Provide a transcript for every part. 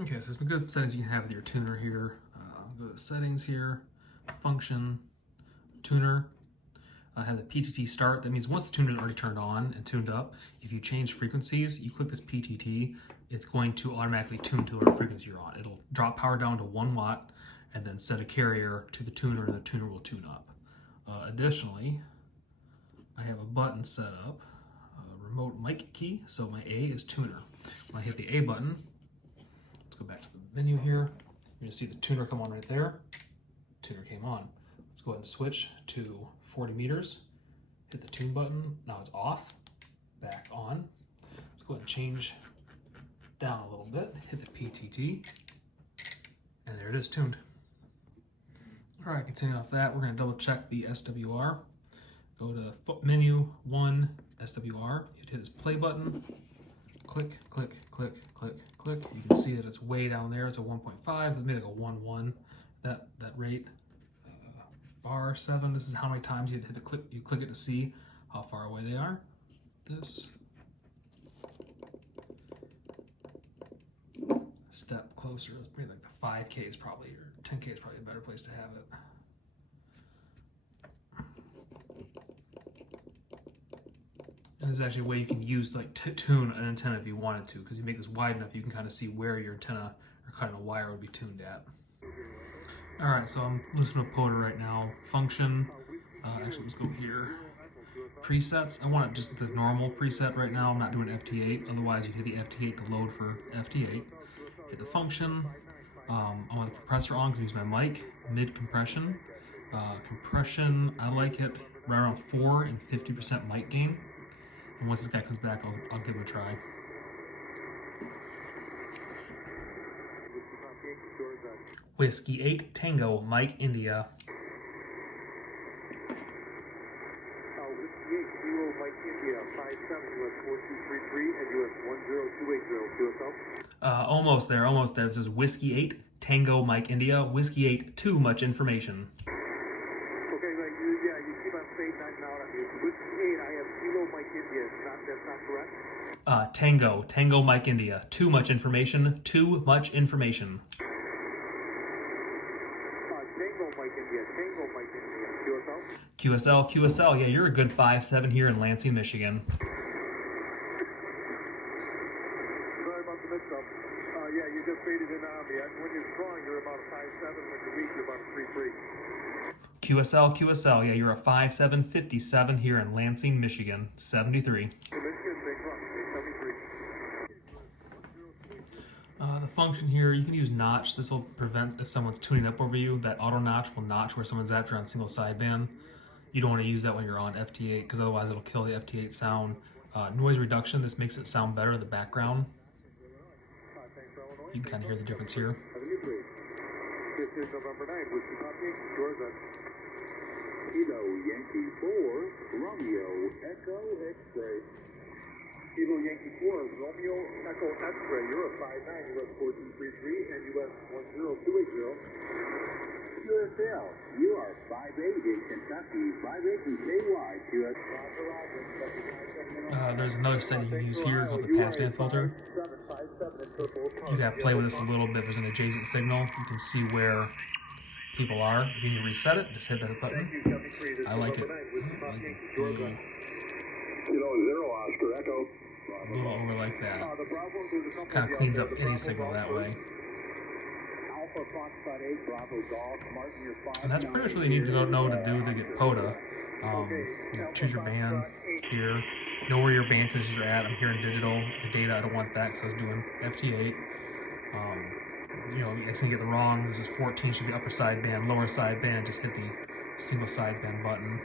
Okay, so some good settings you can have with your tuner here. Go to the settings here, function, tuner. Have the PTT start. That means once the tuner is already turned on and tuned up, if you change frequencies, you click this PTT, it's going to automatically tune to whatever frequency you're on. It'll drop power down to 1 watt and then set a carrier to the tuner, and the tuner will tune up. Additionally, I have a button set up, a remote mic key, so my A is tuner. When I hit the A button, let's go back to the menu here. You're going to see the tuner come on right there. Tuner came on. Let's go ahead and switch to 40 meters. Hit the tune button. Now it's off. Back on. Let's go ahead and change down a little bit. Hit the PTT. And there it is, tuned. All right, continuing off that, we're going to double check the SWR. Go to menu 1, SWR. You hit this play button. Click, click, click, click, click. You can see that it's way down there. It's a 1.5, maybe like a 1.1, that rate. Bar 7, this is how many times you hit the click. You click it to see how far away they are. This. Step closer. Let's bring like the 5K is probably, or 10K is probably a better place to have it. And this is actually a way you can use like tune an antenna if you wanted to, because you make this wide enough you can kind of see where your antenna or kind of wire would be tuned at. All right, so I'm listening to POTA right now. Function, actually let's go here. Presets, I want it just the normal preset right now. I'm not doing FT8, otherwise you hit the FT8 to load for FT8. Hit the function. I want the compressor on because I use my mic. Mid compression. Compression, I like it right around 4 and 50% mic gain. And once this guy comes back, I'll give him a try. Whiskey 8 Tango Mike India. Whiskey 8 Kilo Mike India 57 US 4233 and US 10280 QSO. Almost there, almost there. This is Whiskey 8 Tango Mike India. Whiskey 8, too much information. Okay, right, you keep on fading out on me. Whiskey 8, I have Kilo Mike India. That's not correct? Tango Mike India. Too much information. Too much information. Tango Mike India, QSL. Yeah, you're a good 5'7" here in Lansing, Michigan. Sorry about the mix-up. Yeah, you just faded in on me. When you're strong, you're about a 5'7". When you're weak, you're about a 3'3". QSL. Yeah, you're a 5'7", 57 here in Lansing, Michigan. 73. The function here, you can use notch. This will prevent if someone's tuning up over you. That auto notch will notch where someone's at if you're on single sideband. You don't want to use that when you're on FT8 because otherwise it'll kill the FT8 sound. Noise reduction, this makes it sound better in the background. You can kind of hear the difference here. This is November 9, Whiskey Papa, Georgia. Kilo Yankee 4, Romeo Echo X-ray. Kilo Yankee 4, Romeo Echo X-ray. You're a 5'9", US 4233 and US 10280. QSL, you are 5'8" in Kentucky, 5'8" in KY, QS. There's another setting you can use here called the passband filter. You gotta play with this a little bit. There's an adjacent signal. You can see where people are. If you need to reset it, just hit that button. I like it. A little over like that. Kind of cleans up any signal that way. And that's pretty much what you need to know to do to get POTA. Choose your band here. Know where your band finishes are at. I'm here in digital. The data, I don't want that because I was doing FT8. You accidentally get the wrong. This is 14, should be upper sideband, lower sideband. Just hit the single sideband button.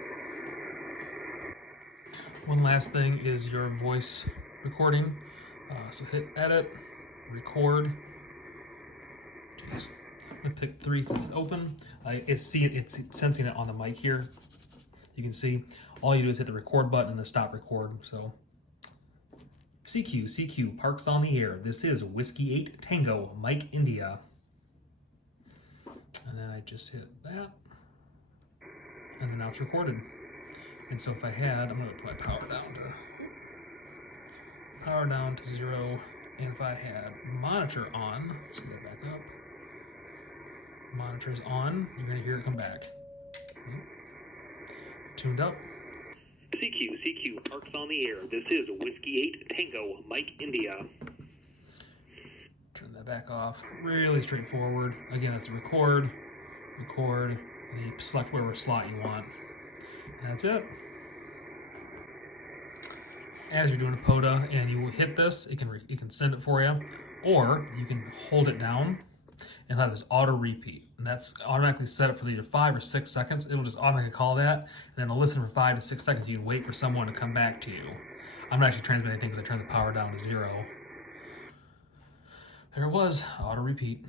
One last thing is your voice recording. So hit edit, record. Jeez. I'm gonna pick 3 since it's open. It's sensing it on the mic here. You can see all you do is hit the record button and the stop record. So CQ parks on the air. This is Whiskey 8 Tango Mike India. And then I just hit that. And then now it's recorded. And so if I had, I'm gonna put my power down to 0. And if I had monitor on, let's get that back up. Monitor's on, you're gonna hear it come back. Okay. Tuned up. CQ, Parks on the air. This is Whiskey 8 Tango, Mike India. Turn that back off. Really straightforward. Again, that's record, and then you select whatever slot you want. And that's it. As you're doing a POTA and you hit this, it can send it for you, or you can hold it down and have this auto repeat. And that's automatically set up for either 5 or 6 seconds. It'll just automatically call that, and then it'll listen for 5 to 6 seconds. You can wait for someone to come back to you. I'm not actually transmitting things. I turned the power down to 0. There it was, auto repeat.